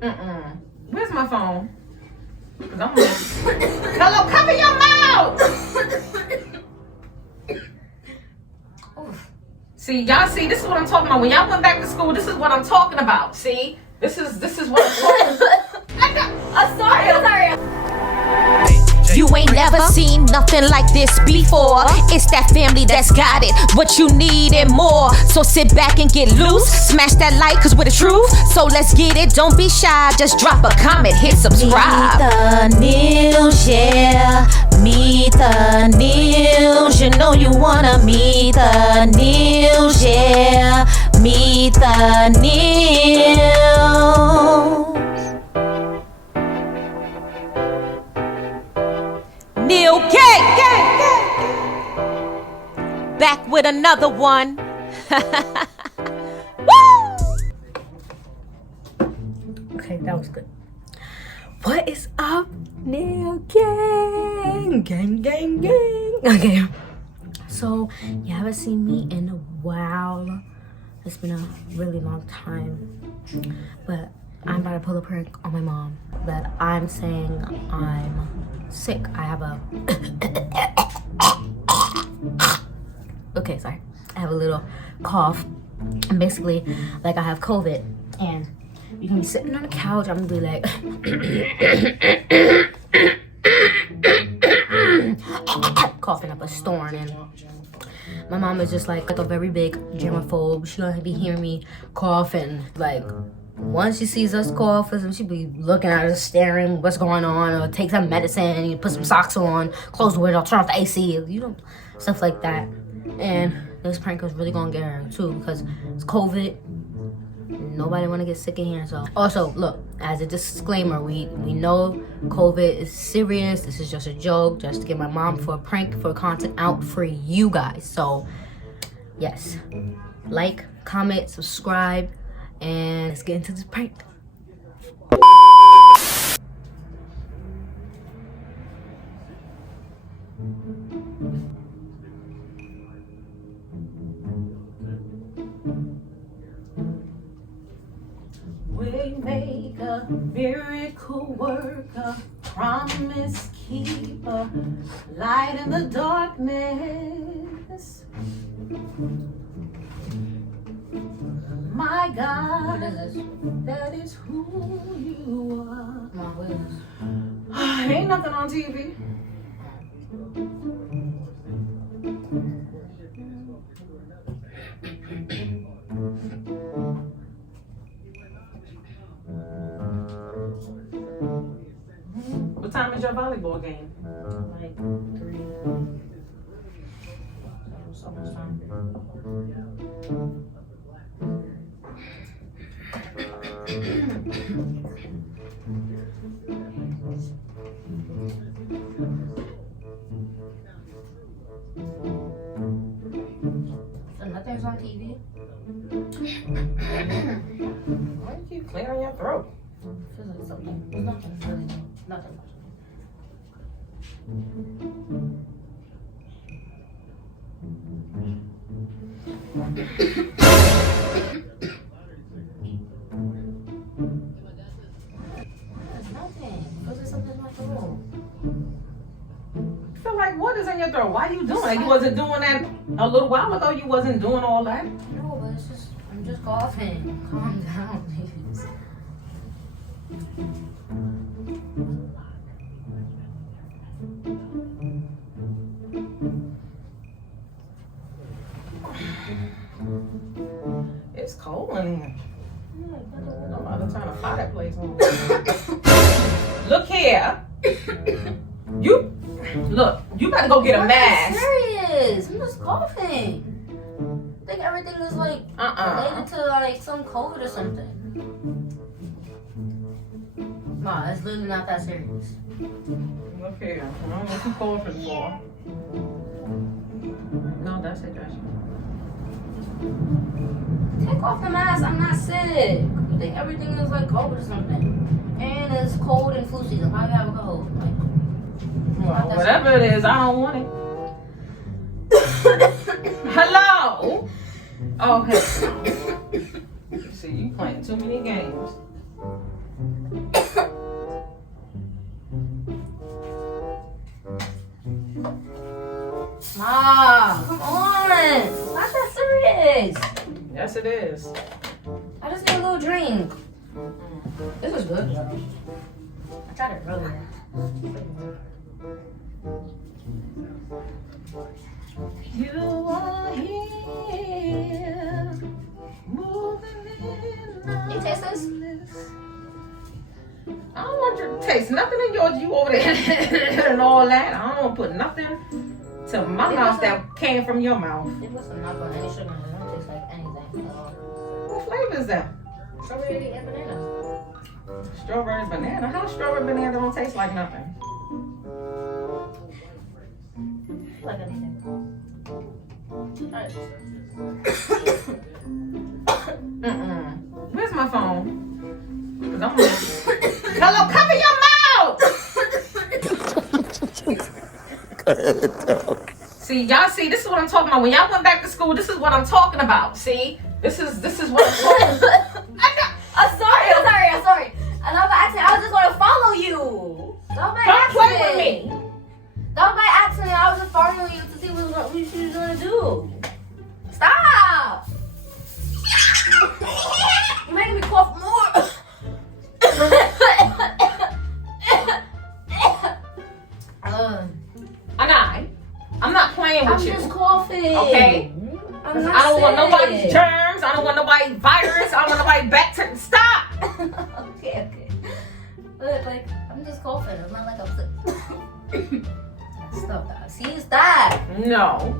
Where's my phone? Cause I'm Hello, cover your mouth! See, y'all see, this is what I'm talking about. When y'all went back to school, this is what I'm talking about. See? This is what I'm talking about. I'm sorry. You ain't never seen nothing like this before. It's that family that's got it, what you need and more. So sit back and get loose. Smash that like, cause we're the truth. So let's get it, don't be shy. Just drop a comment, hit subscribe. Meet the news, yeah. Meet the news. You know you wanna meet the news, yeah. Meet the news. Neil Gang. Back with another one. Woo! Okay, that was good. What is up, Neil Gang? Gang. Okay. So, you haven't seen me in a while. It's been a really long time. But I'm about to pull a prank on my mom. That I'm saying I'm sick. I have a okay, sorry. I have a little cough. And basically, like I have COVID. And you can be sitting on the couch. I'm gonna be like coughing up a storm. And my mom is just like a very big germaphobe. She gonna be hearing me cough, and like once she sees us cough, she be looking at us, staring, what's going on, or take some medicine, you put some socks on, close the window, turn off the AC, stuff like that. And this prank is really gonna get her too, because it's COVID. Nobody wanna get sick in here. So also, look, as a disclaimer, we know COVID is serious. This is just a joke, just to get my mom for a prank, for content out for you guys. So yes, like, comment, subscribe, and let's get into this prank. Waymaker, miracle worker, promise keeper, light in the darkness. My God, that is who you are. Ain't nothing on TV. What time is your volleyball game? Like 3. So much time. So nothing's on TV? Why do you keep clearing your throat? Feels like something. There's nothing really. Nothing. I feel like what is in your throat? Why are you doing it? You wasn't doing that a little while ago. You wasn't doing all that. No, but it's just, I'm just coughing. Calm down, please. It's cold in here. I'm about to turn a fireplace on. Look here. You better go get a mask. I'm serious. I'm just coughing. I think everything is like related to like some COVID or something. Nah, it's literally not that serious. Look here. I don't know what you coughing for. No, that's it, Josh. Take off the mask. I'm not sick. You think everything is like COVID or something? And it's cold and flu season. Why do you have a cold? Like, well, whatever it is, I don't want it. Hello? Oh, hell no. See, you playing too many games. Ma, come on. It's not that serious. Yes, it is. I just need a little drink. This is good. I tried it earlier. You are here, moving in. You taste this? I don't want you to taste nothing in yours. You over there and all that. I don't want to put nothing to my mouth that came from your mouth. They put some nut on any sugar. It don't taste like anything at all. What flavor is that? Strawberry and banana. Strawberry banana. How strawberry banana don't taste like nothing? Like anything. Alright. Where's my phone? 'Cause I'm Hello, cover your mouth! See, y'all see, this is what I'm talking about. When y'all went back to school, this is what I'm talking about. See? This is what I'm talking about. I'm sorry. And I'm asking, I just want to follow you. Don't play with me. Don't by accident. I was just following you to see what she was gonna do. Stop! You're making me cough more. I'm not playing with you. I'm just coughing. Okay? I'm I not don't want sick. nobody's germs. I don't want nobody's virus. I don't want nobody's bacteria. Stop! Okay. But like, I'm just coughing. It's not like I'm sick. Stop that. See, stop. No.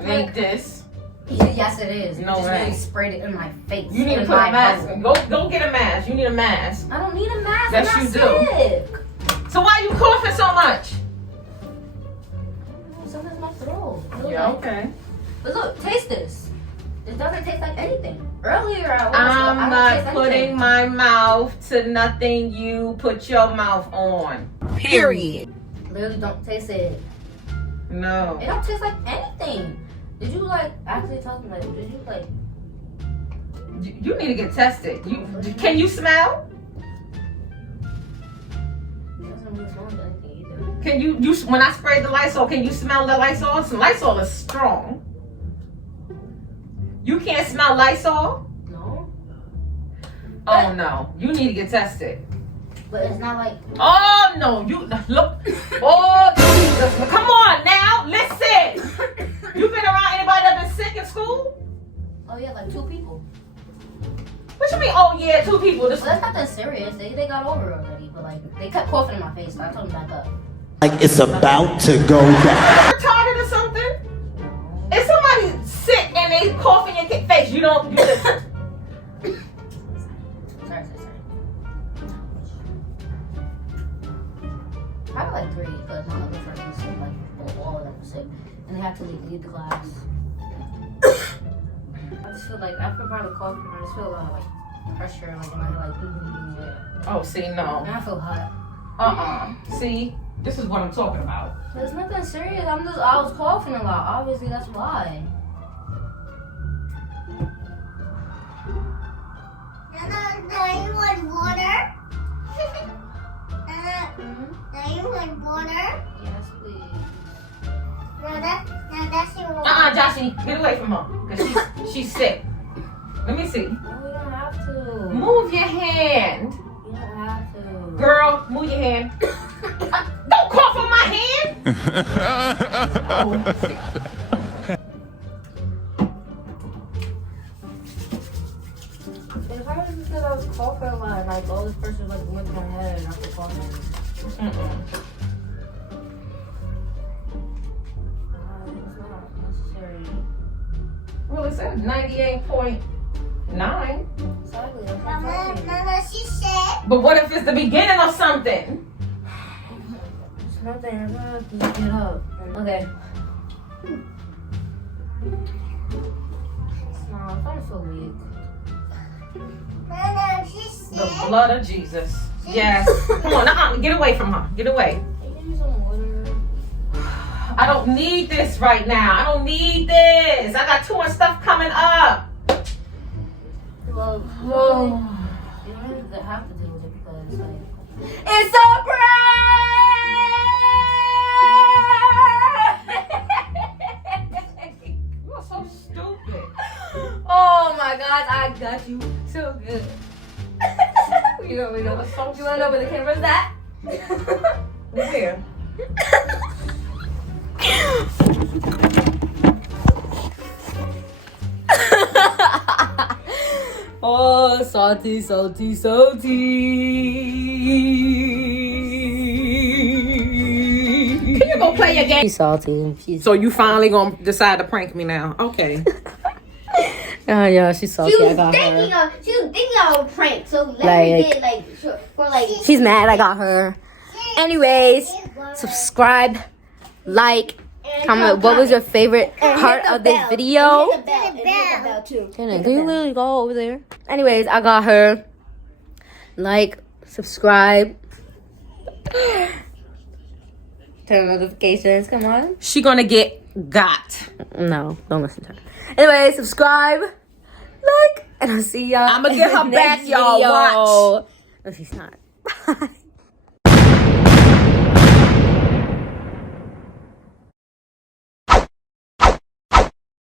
It ain't this. Yes, it is. You No, just it really ain't. sprayed it in my face. You need to in put a my mask. mouth. Go get a mask. You need a mask. I don't need a mask. Yes, I'm you not do. sick. So why you coughing so much? Something's in my throat. Yeah, okay. But look, taste this. It doesn't taste like anything. Earlier, I I'm don't taste not putting anything. my mouth to nothing you put your mouth on. Period. Literally, don't taste it. No. It don't taste like anything. Did you like actually tell me like? Did you like? You need to get tested. Can you smell? It doesn't really smell like anything either. Can you when I sprayed the Lysol, can you smell the Lysol? Some Lysol is strong. You can't smell Lysol? No. Oh no. You need to get tested. But it's not like. Oh no, you look. Oh Jesus. Come on now. Listen. You been around anybody that been sick in school? Oh yeah, like 2 people. What you mean? Oh yeah, 2 people. This Well, that's nothing serious. They got over it already. But like, they kept coughing in my face, so I told them back up. Like it's about to go down. retarded or something? If somebody's sick and they cough in your face, you don't do this. Sorry. Probably like 3, because my other friend was sick. Like, all of them were sick, and they had to leave the class. I just feel like after probably coughing, I just feel a lot of like pressure, like in my head, like. Oh, see, no. And I feel hot. See, this is what I'm talking about. But it's nothing serious. I was coughing a lot. Obviously, that's why. Now you want water? Now you want water? Yes, please. Now that's your water. Joshy, get away from her. Because she's sick. Let me see. No, you don't have to. Move your hand. You don't have to. Girl, move your hand. Don't cough on my hand. It's probably because I was coughing a lot, and like all this pressure like went to my head and I was coughing. It's not necessary. Well, it says 98.9. Exactly. That's what I'm talking. Mama, she said. But what if it's the beginning of something? It's nothing. I'm gonna have to get up. Okay. No, I'm so weak. Mama, she The said. blood of Jesus. Yes. Come on, get away from her. Get away. Can you give me some water? I don't need this right now. I don't need this. I got too much stuff coming up. Well, Oh. you don't have You are so stupid. Oh my God, I got you so good. we know. You wanna know where the camera's at? Where? Oh, salty. Can you go play your game? She's salty. So you finally gonna decide to prank me now? Okay. Oh yeah, she's salty. I got her. She was thinking of a prank, so let her Like- get like for like. She's mad. I got her. Anyways, subscribe, like, comment. What was your favorite part of this video? Hit the bell too. Can you literally go over there? Anyways, I got her. Like, subscribe. Turn on notifications. Come on. She gonna get got. No, don't listen to her. Anyway, subscribe, like, and I'll see y'all. I'ma in get the her back, next y'all. video. Watch. No, she's not. Bye.